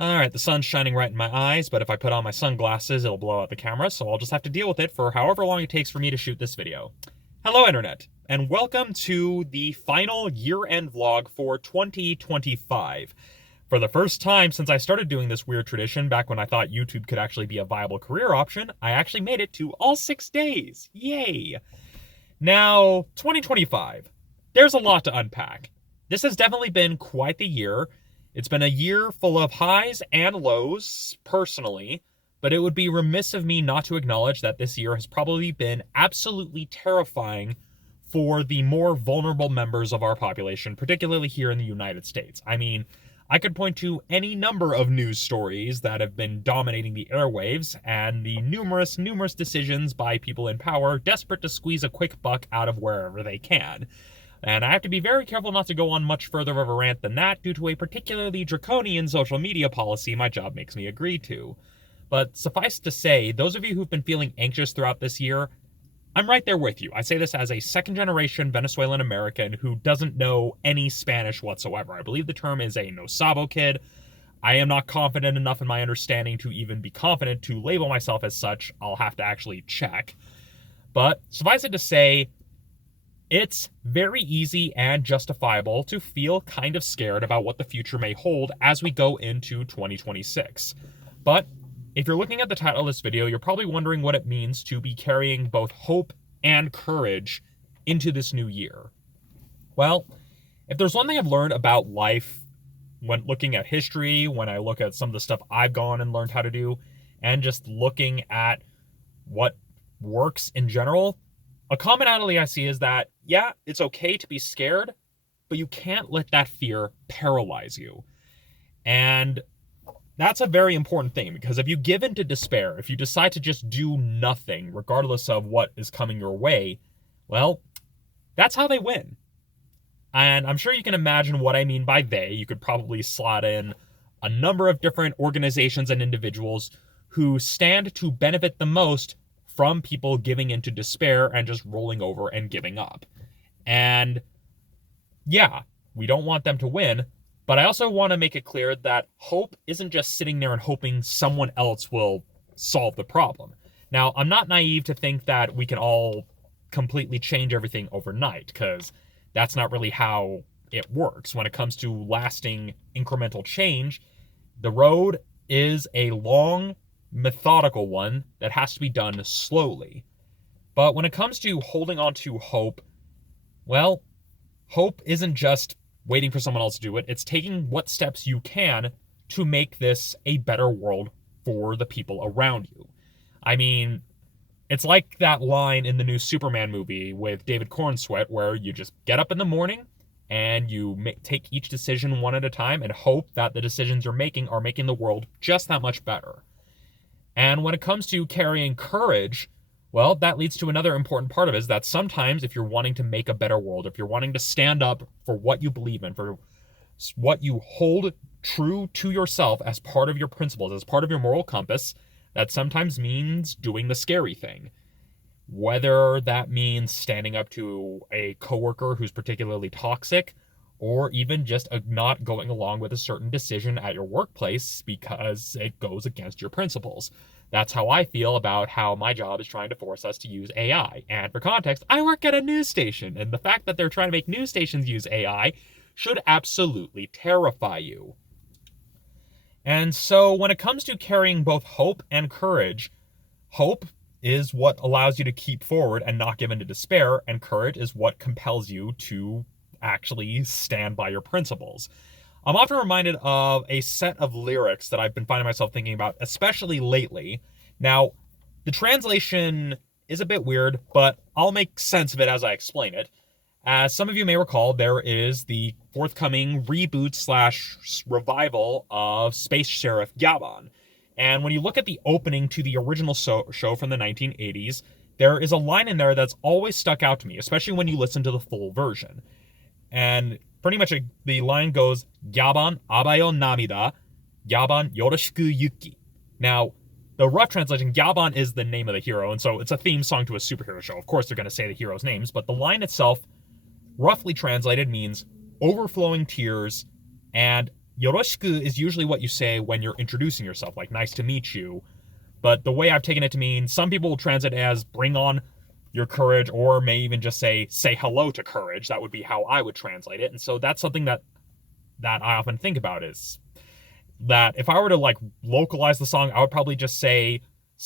Alright, the sun's shining right in my eyes, but if I put on my sunglasses, it'll blow out the camera, so I'll just have to deal with it for however long it takes for me to shoot this video. Hello, Internet, and welcome to the final year-end vlog for 2025. For the first time since I started doing this weird tradition back when I thought YouTube could actually be a viable career option, I actually made it to all 6 days. Yay! Now, 2025. There's a lot to unpack. This has definitely been quite the year. It's been a year full of highs and lows, personally, but it would be remiss of me not to acknowledge that this year has probably been absolutely terrifying for the more vulnerable members of our population, particularly here in the United States. I mean, I could point to any number of news stories that have been dominating the airwaves and the numerous decisions by people in power desperate to squeeze a quick buck out of wherever they can. And I have to be very careful not to go on much further of a rant than that due to a particularly draconian social media policy my job makes me agree to. But suffice to say, those of you who've been feeling anxious throughout this year, I'm right there with you. I say this as a second-generation Venezuelan American who doesn't know any Spanish whatsoever. I believe the term is a no sabo kid. I am not confident enough in my understanding to even be confident to label myself as such. I'll have to actually check. But suffice it to say, it's very easy and justifiable to feel kind of scared about what the future may hold as we go into 2026. But if you're looking at the title of this video, you're probably wondering what it means to be carrying both hope and courage into this new year. Well, if there's one thing I've learned about life when looking at history, when I look at some of the stuff I've gone and learned how to do, and just looking at what works in general, a commonality I see is that, yeah, it's okay to be scared, but you can't let that fear paralyze you. And that's a very important thing, because if you give in to despair, if you decide to just do nothing, regardless of what is coming your way, well, that's how they win. And I'm sure you can imagine what I mean by they. You could probably slot in a number of different organizations and individuals who stand to benefit the most from people giving into despair and just rolling over and giving up. And yeah, we don't want them to win, but I also want to make it clear that hope isn't just sitting there and hoping someone else will solve the problem. Now, I'm not naive to think that we can all completely change everything overnight, because that's not really how it works. When it comes to lasting incremental change, the road is a long, methodical one that has to be done slowly. But when it comes to holding on to hope, well, hope isn't just waiting for someone else to do it. It's taking what steps you can to make this a better world for the people around you. I mean, it's like that line in the new Superman movie with David Cornsweet where you just get up in the morning and you take each decision one at a time and hope that the decisions you're making are making the world just that much better. And when it comes to carrying courage, well, that leads to another important part of it, is that sometimes if you're wanting to make a better world, if you're wanting to stand up for what you believe in, for what you hold true to yourself as part of your principles, as part of your moral compass, that sometimes means doing the scary thing. Whether that means standing up to a coworker who's particularly toxic, or even just not going along with a certain decision at your workplace because it goes against your principles. That's how I feel about how my job is trying to force us to use AI. And for context, I work at a news station, and the fact that they're trying to make news stations use AI should absolutely terrify you. And so when it comes to carrying both hope and courage, hope is what allows you to keep forward and not give in to despair, and courage is what compels you to actually stand by your principles. I'm often reminded of a set of lyrics that I've been finding myself thinking about, especially lately. Now, the translation is a bit weird, but I'll make sense of it as I explain it. As some of you may recall, there is the forthcoming reboot/revival of Space Sheriff Gabon. And when you look at the opening to the original show from the 1980s, there is a line in there that's always stuck out to me, especially when you listen to the full version. And pretty much the line goes, Gabon abayo namida, Gabon yoroshiku yuki. Now, the rough translation, Gabon is the name of the hero, and so it's a theme song to a superhero show. Of course, they're going to say the heroes' names, but the line itself, roughly translated, means overflowing tears and yoroshiku is usually what you say when you're introducing yourself, like nice to meet you. But the way I've taken it to mean, some people will translate it as bring on your courage, or may even just say hello to courage. That would be how I would translate it. And so that's something that I often think about, is that if I were to like localize the song, I would probably just say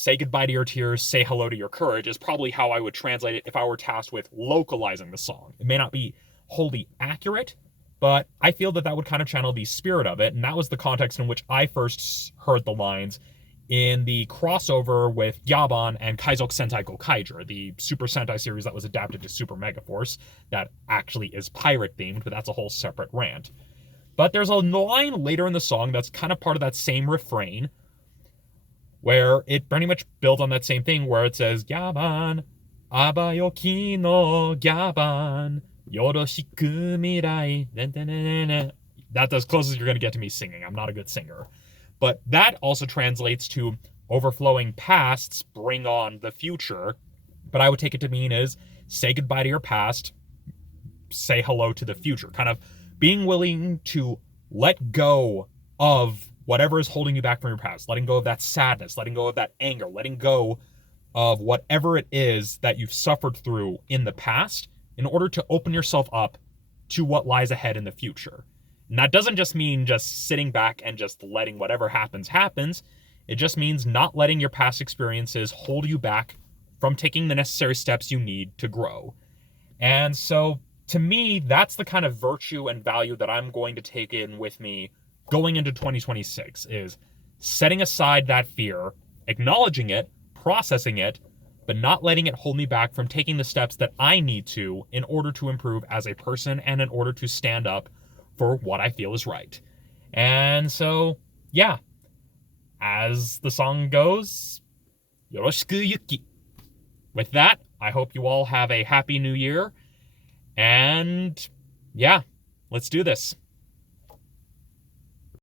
goodbye to your tears, say hello to your courage, is probably how I would translate it if I were tasked with localizing the song. It may not be wholly accurate, but I feel that that would kind of channel the spirit of it. And that was the context in which I first heard the lines in the crossover with Yaban and Kaizoku Sentai Gokaiger, the Super Sentai series that was adapted to Super Megaforce, that actually is pirate themed, but that's a whole separate rant. But there's a line later in the song that's kind of part of that same refrain, where it pretty much builds on that same thing, where it says, Yaban, abayoki no Yaban, yoroshiku mirai. That's as close as you're going to get to me singing. I'm not a good singer. But that also translates to overflowing pasts bring on the future. But I would take it to mean is say goodbye to your past, say hello to the future. Kind of being willing to let go of whatever is holding you back from your past, letting go of that sadness, letting go of that anger, letting go of whatever it is that you've suffered through in the past in order to open yourself up to what lies ahead in the future. And that doesn't just mean just sitting back and just letting whatever happens. It just means not letting your past experiences hold you back from taking the necessary steps you need to grow. And so, to me, that's the kind of virtue and value that I'm going to take in with me going into 2026, is setting aside that fear, acknowledging it, processing it, but not letting it hold me back from taking the steps that I need to in order to improve as a person and in order to stand up for what I feel is right. And so, yeah, as the song goes, yoroshiku yuki. With that, I hope you all have a happy new year. And yeah, let's do this.